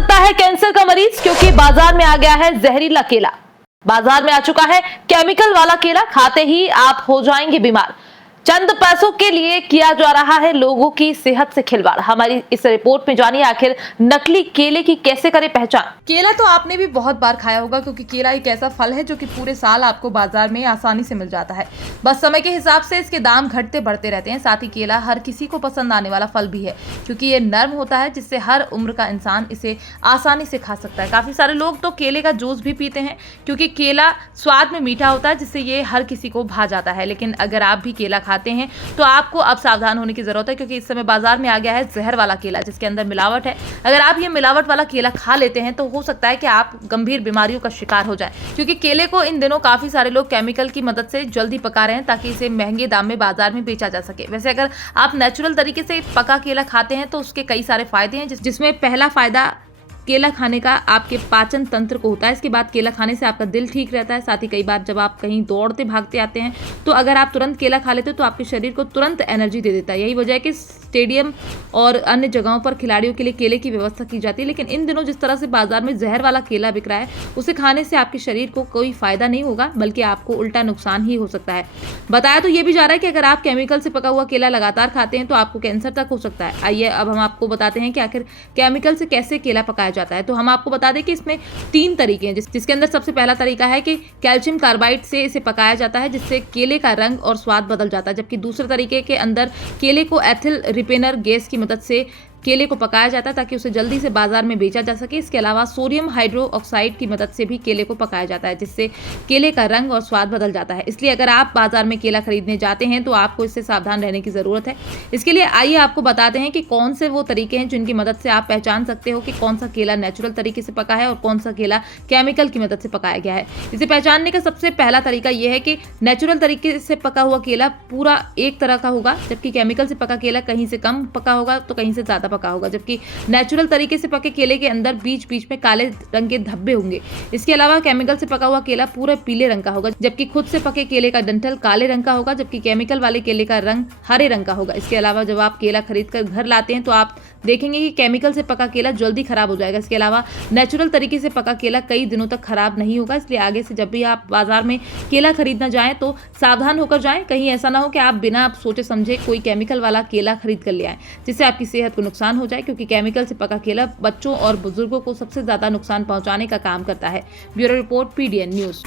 सकता है कैंसर का मरीज, क्योंकि बाजार में आ गया है जहरीला केला। बाजार में आ चुका है केमिकल वाला केला, खाते ही आप हो जाएंगे बीमार। चंद पैसों के लिए किया जा रहा है लोगों की सेहत से खिलवाड़। हमारी इस रिपोर्ट में जानिए आखिर नकली केले की कैसे करें पहचान। केला तो आपने भी बहुत बार खाया होगा, क्योंकि केला एक ऐसा फल है जो कि पूरे साल आपको बाजार में आसानी से मिल जाता है। बस समय के हिसाब से इसके दाम घटते बढ़ते रहते हैं। साथ ही केला हर किसी को पसंद आने वाला फल भी है, क्योंकि ये नर्म होता है, जिससे हर उम्र का इंसान इसे आसानी से खा सकता है। काफी सारे लोग तो केले का जूस भी पीते हैं, क्योंकि केला स्वाद में मीठा होता है, जिससे ये हर किसी को भा जाता है। लेकिन अगर आप भी केला खाते हैं तो आपको अब सावधान होने की जरूरत है, क्योंकि इस समय बाजार में आ गया है जहर वाला केला, जिसके अंदर मिलावट है। अगर आप ये मिलावट वाला केला खा लेते हैं तो हो सकता है कि आप गंभीर बीमारियों का शिकार हो जाएं, क्योंकि केले को इन दिनों काफी सारे लोग केमिकल की मदद से जल्दी पका रहे हैं, ताकि इसे महंगे दाम में बाजार में बेचा जा सके। वैसे अगर आप नेचुरल तरीके से पका केला खाते हैं तो उसके कई सारे फायदे हैं, जिसमें पहला फायदा केला खाने का आपके पाचन तंत्र को होता है। इसके बाद केला खाने से आपका दिल ठीक रहता है। साथ ही कई बार जब आप कहीं दौड़ते भागते आते हैं तो अगर आप तुरंत केला खा लेते हो तो आपके शरीर को तुरंत एनर्जी दे देता है। यही वजह है कि स्टेडियम और अन्य जगहों पर खिलाड़ियों के लिए केले की व्यवस्था की जाती है। लेकिन इन दिनों जिस तरह से बाजार में जहर वाला केला बिक रहा है, उसे खाने से आपके शरीर को कोई फायदा नहीं होगा, बल्कि आपको उल्टा नुकसान ही हो सकता है। बताया तो ये भी जा रहा है कि अगर आप केमिकल से पका हुआ केला लगातार खाते हैं तो आपको कैंसर तक हो सकता है। आइए अब हम आपको बताते हैं कि आखिर केमिकल से कैसे केला पकाया जाता है। तो हम आपको बता दें कि इसमें 3 तरीके हैं, जिसके अंदर सबसे पहला तरीका है कि कैल्शियम कार्बाइड से इसे पकाया जाता है, जिससे केले का रंग और स्वाद बदल जाता है। जबकि दूसरे तरीके के अंदर केले को एथिल रिपेनर गैस की मदद से केले को पकाया जाता है, ताकि उसे जल्दी से बाजार में बेचा जा सके। इसके अलावा सोडियम हाइड्रोक्साइड की मदद से भी केले को पकाया जाता है, जिससे केले का रंग और स्वाद बदल जाता है। इसलिए अगर आप बाजार में केला खरीदने जाते हैं तो आपको इससे सावधान रहने की जरूरत है। इसके लिए आइए आपको बताते हैं कि कौन से वो तरीके हैं जिनकी मदद से आप पहचान सकते हो कि कौन सा केला नेचुरल तरीके से पका है और कौन सा केला केमिकल की मदद से पकाया गया है। इसे पहचानने का सबसे पहला तरीका यह है कि नेचुरल तरीके से पका हुआ केला पूरा एक तरह का होगा, जबकि केमिकल से पका केला कहीं से कम पका होगा तो कहीं से ज्यादा पका होगा। जबकि नेचुरल तरीके से पके केले के अंदर बीच बीच में काले रंग के धब्बे होंगे। इसके अलावा केमिकल से पका हुआ केला पूरे पीले रंग का होगा, जबकि खुद से पके केले का डंठल काले रंग का होगा, जबकि केमिकल वाले केले का रंग हरे रंग का होगा। इसके अलावा जब आप केला खरीद कर घर लाते हैं तो आप देखेंगे कि केमिकल से पका केला जल्दी खराब हो जाएगा। इसके अलावा नेचुरल तरीके से पका केला कई दिनों तक खराब नहीं होगा। इसलिए आगे से जब भी आप बाजार में केला खरीदना जाएं तो सावधान होकर जाएं। कहीं ऐसा ना हो कि आप बिना सोचे समझे कोई केमिकल वाला केला खरीद कर ले आए, जिससे आपकी सेहत को नुकसान हो जाए, क्योंकि केमिकल से पका केला बच्चों और बुजुर्गों को सबसे ज्यादा नुकसान पहुंचाने का काम करता है। Bureau report, PDN news.